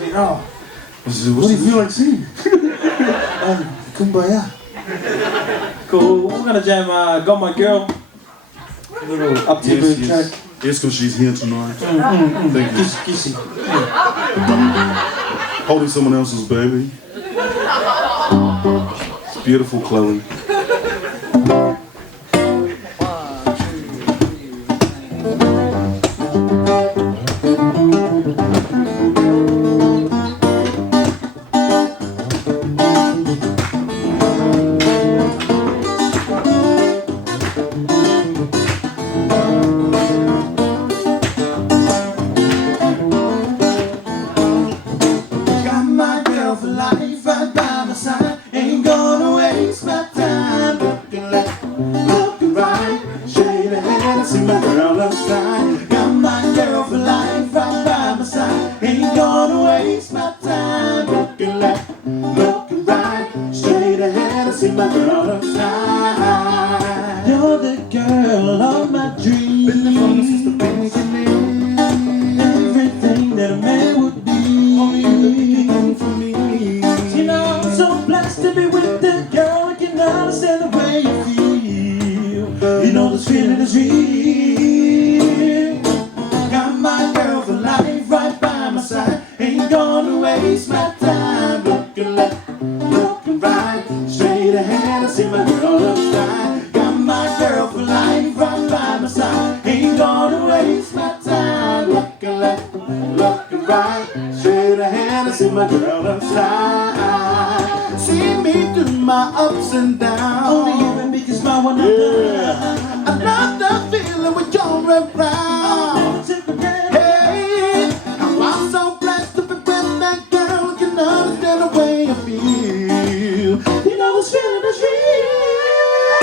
Oh, what do you feel like singing? Kumbaya. Cool. We're gonna jam Got My Girl. A little up-tempo track. Yes, because she's here tonight. Thank you. Kissy. Holding someone else's baby. It's beautiful, Chloe. Ain't gonna waste my time looking left, looking right, straight ahead. I see my girl looks fine. Got my girl for life right by my side. Ain't gonna waste my time looking left, looking right, straight ahead. I see my girl looks fine. You're the girl of my dreams. Been the phone since the beginning. Everything that a man would be. Only you can for me. You know I'm so blessed to be with that girl. I can understand the way you feel. You know this feeling is real. Got my girl for life right by my side. Ain't gonna waste my time looking left, looking right, straight ahead. I see my girl looks fine. Got my girl for life right by my side. Ain't gonna waste my time looking left, looking right, straight ahead. I see my girl looks fine. See me through my ups and downs. Only you and me can smile when I'm down. I love the feeling when you're around. Hey, I'm so blessed to be with that girl. Can understand the way I feel. You know this feeling is real.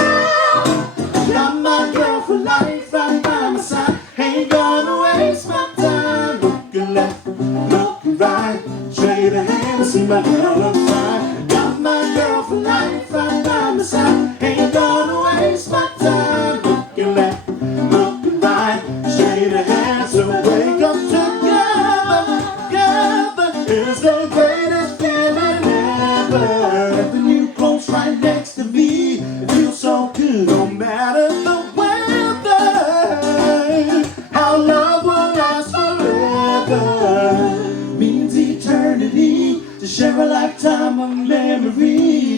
Got my girl for life right by my side. Ain't gonna waste my time looking left, looking right, straight ahead. I see my girl look fine. Got my girl for life right by my side. Ain't gonna waste my time looking left, looking right, straight ahead. So wake up together, together is the greatest feeling ever. Having you close right next to me, it feels so good. No matter the weather, our love will last forever. Means eternity to share a lifetime of memories.